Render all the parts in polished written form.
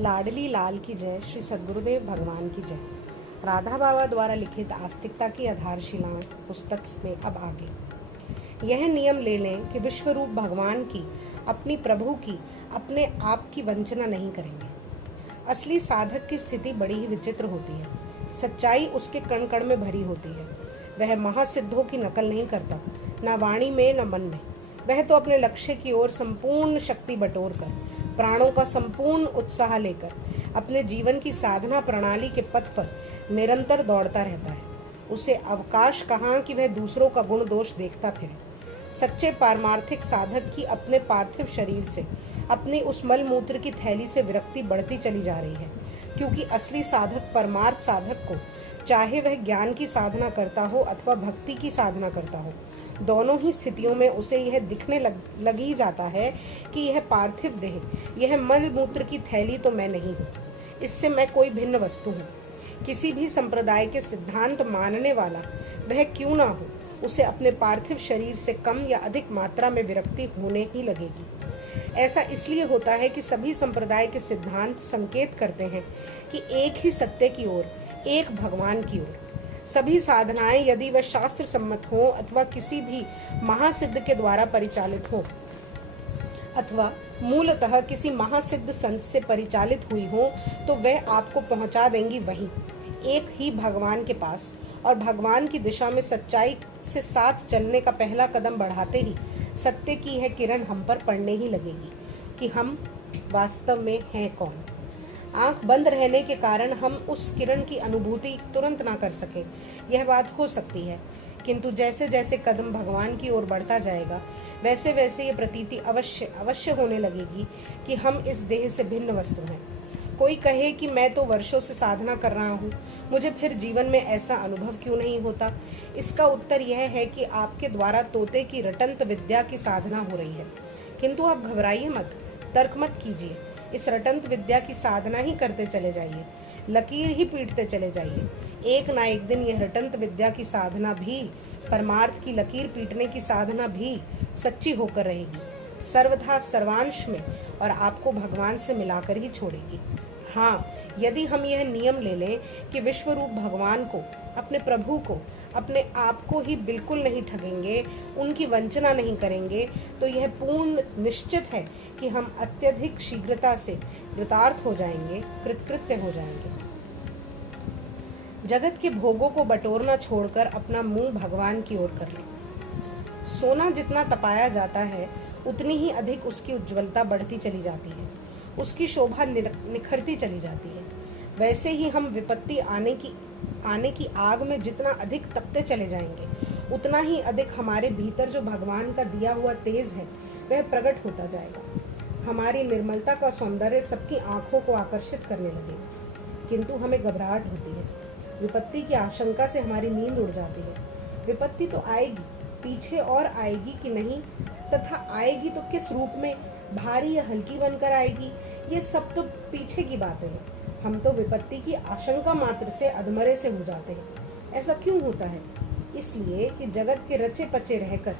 लाडली लाल की जय। श्री सद्गुरुदेव भगवान की जय। राधा बाबा द्वारा लिखित आस्तिकता की आधारशिलाएं पुस्तक में अब आगे। यह नियम ले लें कि विश्वरूप भगवान की, अपनी प्रभु की, अपने आप की वंचना नहीं करेंगे। असली साधक की स्थिति बड़ी ही विचित्र होती है। सच्चाई उसके कण कण में भरी होती है। वह महासिद्धों की नकल नहीं करता, न वाणी में न मन में। वह तो अपने लक्ष्य की ओर संपूर्ण शक्ति बटोर कर, प्राणों का संपूर्ण उत्साह लेकर अपने जीवन की साधना प्रणाली के पथ पर निरंतर दौड़ता रहता है। उसे अवकाश कहाँ कि वह दूसरों का गुण दोष देखता फिरे। सच्चे पारमार्थिक साधक की अपने पार्थिव शरीर से, अपनी उस मल मूत्र की थैली से विरक्ति बढ़ती चली जा रही है, क्योंकि असली साधक परमार्थ साधक को, चाहे वह ज्ञान की साधना करता हो अथवा भक्ति की साधना करता हो, दोनों ही स्थितियों में उसे यह दिखने लग ही जाता है कि यह पार्थिव देह, यह मल मूत्र की थैली तो मैं नहीं हूँ, इससे मैं कोई भिन्न वस्तु हूँ। किसी भी संप्रदाय के सिद्धांत मानने वाला वह क्यों ना हो, उसे अपने पार्थिव शरीर से कम या अधिक मात्रा में विरक्ति होने ही लगेगी। ऐसा इसलिए होता है कि सभी संप्रदाय के सिद्धांत संकेत करते हैं कि एक ही सत्य की ओर, एक भगवान की ओर। सभी साधनाएं यदि वह शास्त्र सम्मत हो अथवा किसी भी महासिद्ध के द्वारा परिचालित हो अथवा मूलतः किसी महासिद्ध संत से परिचालित हुई हो, तो वह आपको पहुंचा देंगी वहीं, एक ही भगवान के पास। और भगवान की दिशा में सच्चाई से साथ चलने का पहला कदम बढ़ाते ही सत्य की यह किरण हम पर पड़ने ही लगेगी कि हम वास्तव में हैं कौन। आंख बंद रहने के कारण हम उस किरण की अनुभूति तुरंत ना कर सके, यह बात हो सकती है, किंतु जैसे जैसे कदम भगवान की ओर बढ़ता जाएगा, वैसे वैसे ये प्रतीति अवश्य होने लगेगी कि हम इस देह से भिन्न वस्तु हैं। कोई कहे कि मैं तो वर्षों से साधना कर रहा हूँ, मुझे फिर जीवन में ऐसा अनुभव क्यों नहीं होता? इसका उत्तर यह है कि आपके द्वारा तोते की रटंत विद्या की साधना हो रही है। किंतु आप घबराइए मत, तर्क मत कीजिए। इस रटंत विद्या की साधना ही करते चले जाइए, लकीर ही पीटते चले जाइए। एक ना एक दिन यह रटंत विद्या की साधना भी, परमार्थ की लकीर पीटने की साधना भी सच्ची होकर रहेगी, सर्वथा सर्वांश में, और आपको भगवान से मिलाकर ही छोड़ेगी। हाँ, यदि हम यह नियम ले लें कि विश्वरूप भगवान को, अपने प्रभु को, अपने आप को ही बिल्कुल नहीं ठगेंगे, उनकी वंचना नहीं करेंगे, तो यह पूर्ण निश्चित है कि हम अत्यधिक शीघ्रता से कृतार्थ हो जाएंगे, कृतकृत्य हो जाएंगे। जगत के भोगों को बटोरना छोड़कर अपना मुंह भगवान की ओर कर लें। सोना जितना तपाया जाता है, उतनी ही अधिक उसकी उज्ज्वलता बढ़ती चली जाती है, उसकी शोभा निखरती चली जाती है। वैसे ही हम विपत्ति आने की आग में जितना अधिक तपते चले जाएंगे, उतना ही अधिक हमारे भीतर जो भगवान का दिया हुआ तेज है, वह प्रकट होता जाएगा। हमारी निर्मलता का सौंदर्य सबकी आंखों को आकर्षित करने लगेगा। किंतु हमें घबराहट होती है, विपत्ति की आशंका से हमारी नींद उड़ जाती है। विपत्ति तो आएगी, पीछे और आएगी कि नहीं, तथा आएगी तो किस रूप में, भारी या हल्की बनकर आएगी, ये सब तो पीछे की बातें हैं। हम तो विपत्ति की आशंका मात्र से अधमरे से हो जाते हैं। ऐसा क्यों होता है? इसलिए कि जगत के रचे पचे रहकर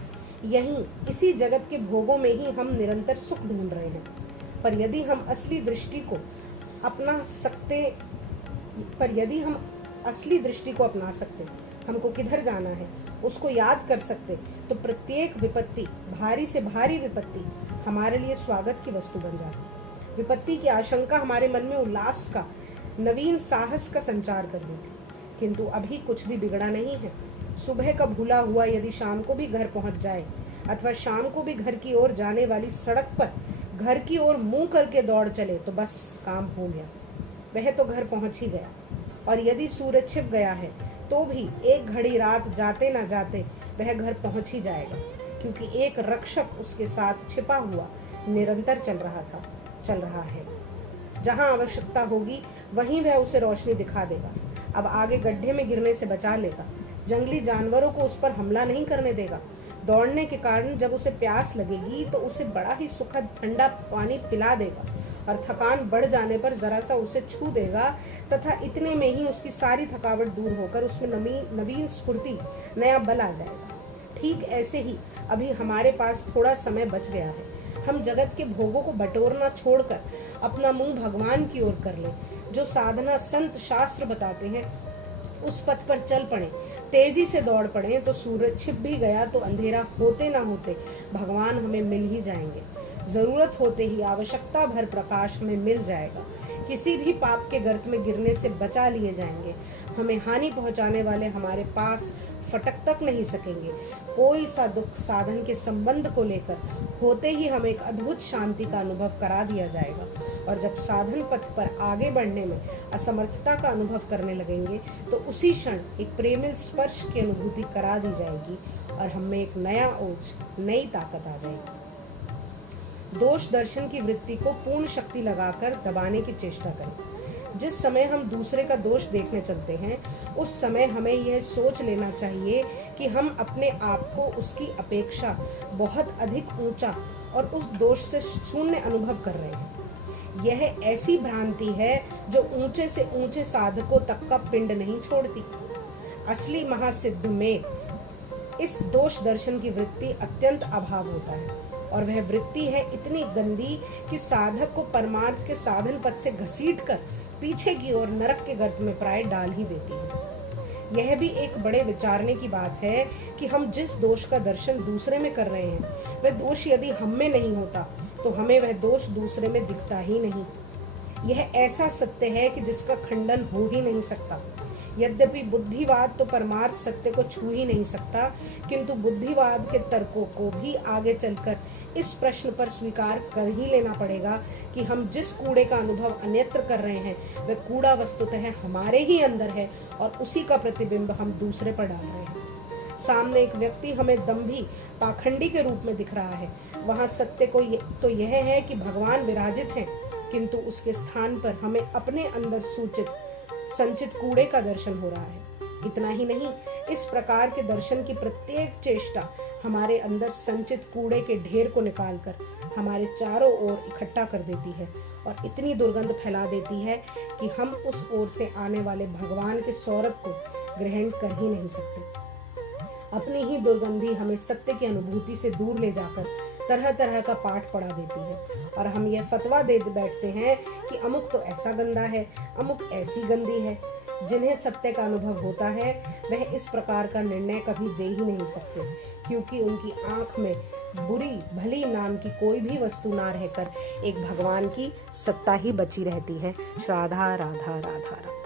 यहीं इसी जगत के भोगों में ही हम निरंतर सुख ढूंढ रहे हैं। पर यदि हम असली दृष्टि को अपना सकते, हमको किधर जाना है, उसको याद कर सकते, तो प्रत्येक विपत्ति, भारी से भारी विपत्ति, हमारे लिए स्वागत की वस्तु बन जाती। विपत्ति की आशंका हमारे मन में उल्लास का, नवीन साहस का संचार कर देती। किंतु अभी कुछ भी बिगड़ा नहीं है। सुबह का भूला हुआ यदि शाम को भी घर पहुंच जाए, अथवा शाम को भी घर की ओर जाने वाली सड़क पर घर की ओर मुंह करके दौड़ चले, तो बस काम हो गया, वह तो घर पहुंच ही गया। और यदि सूरज छिप गया है, तो भी एक घड़ी रात जाते ना जाते वह घर पहुंच ही जाएगा, क्योंकि एक रक्षक उसके साथ छिपा हुआ निरंतर चल रहा है। जहां आवश्यकता होगी वहीं वह उसे रोशनी दिखा देगा। अब आगे गड्ढे में गिरने से बचा लेगा, जंगली जानवरों को उस पर हमला नहीं करने देगा। दौड़ने के कारण जब उसे प्यास लगेगी तो उसे बड़ा ही सुखद ठंडा पानी पिला देगा, और थकान बढ़ जाने पर जरा सा उसे छू देगा, तथा इतने में ही उसकी सारी थकावट दूर होकर उसमें नवीन स्फूर्ति, नया बल आ जाएगा। ठीक ऐसे ही अभी हमारे पास थोड़ा समय बच गया है। हम जगत के भोगों को बटोरना छोड़कर अपना मुंह भगवान की ओर कर लें। जो साधना संत शास्त्र बताते हैं उस पथ पर चल पड़े, तेजी से दौड़ पड़े तो सूरज छिप भी गया तो अंधेरा होते ना होते भगवान हमें मिल ही जाएंगे। जरूरत होते ही आवश्यकता भर प्रकाश हमें मिल जाएगा। किसी भी पाप के गर्त में गिरने से बचा लिए जाएंगे। हमें हानि पहुंचाने वाले हमारे पास फटक तक नहीं सकेंगे। कोई सा दुख साधन के संबंध को लेकर होते ही हमें एक अद्भुत शांति का अनुभव करा दिया जाएगा। और जब साधन पथ पर आगे बढ़ने में असमर्थता का अनुभव करने लगेंगे तो उसी क्षण एक प्रेमिल स्पर्श की अनुभूति करा दी जाएगी और हमें एक नया ओज, नई ताकत आ जाएगी। दोष दर्शन की वृत्ति को पूर्ण शक्ति लगाकर दबाने की चेष्टा करें। जिस समय हम दूसरे का दोष देखने चलते हैं उस समय हमें यह सोच लेना चाहिए कि हम अपने आप को उसकी अपेक्षा बहुत अधिक ऊंचा और उस दोष से शून्य अनुभव कर रहे हैं। यह ऐसी भ्रांति है जो ऊंचे से ऊंचे साधकों तक का पिंड नहीं छोड़ती। असली महासिद्ध में इस दोष दर्शन की वृत्ति अत्यंत अभाव होता है और वह वृत्ति है इतनी गंदी कि साधक को परमार्थ के साधन पथ से घसीटकर पीछे की ओर नरक के गर्त में प्राय डाल ही देती है। यह भी एक बड़े विचारने की बात है कि हम जिस दोष का दर्शन दूसरे में कर रहे हैं वह दोष यदि हम में नहीं होता तो हमें वह दोष दूसरे में दिखता ही नहीं। यह ऐसा सत्य है कि जिसका खंडन हो ही नहीं सकता। यद्यपि बुद्धिवाद तो परमार्थ सत्य को छू ही नहीं सकता, किंतु बुद्धिवाद के तर्कों को भी आगे चलकर इस प्रश्न पर स्वीकार कर ही लेना पड़ेगा कि हम जिस कूड़े का अनुभव अन्यत्र कर रहे हैं वह कूड़ा वस्तुतः हमारे ही अंदर है और उसी का प्रतिबिंब हम दूसरे पर डाल रहे हैं। सामने एक व्यक्ति हमें दंभी, पाखंडी के रूप में दिख रहा है, वहां सत्य को तो यह है कि भगवान विराजित हैं, किंतु उसके स्थान पर हमें अपने अंदर संचित कूड़े का दर्शन हो रहा है। इतना ही नहीं, इस प्रकार के दर्शन की प्रत्येक चेष्टा हमारे अंदर संचित कूड़े के ढेर को निकालकर हमारे चारों ओर इकट्ठा कर देती है और इतनी दुर्गंध फैला देती है कि हम उस ओर से आने वाले भगवान के सौरभ को ग्रहण कर ही नहीं सकते। अपनी ही दुर्गंधी हमें सत्य की अनुभूति से दूर ले जाकर तरह तरह का पाठ पढ़ा देती है और हम यह फतवा दे बैठते हैं कि अमुक तो ऐसा गंदा है, अमुक ऐसी गंदी है। जिन्हें सत्य का अनुभव होता है वह इस प्रकार का निर्णय कभी दे ही नहीं सकते, क्योंकि उनकी आंख में बुरी भली नाम की कोई भी वस्तु ना रहकर एक भगवान की सत्ता ही बची रहती है। राधा राधा राधा राधा।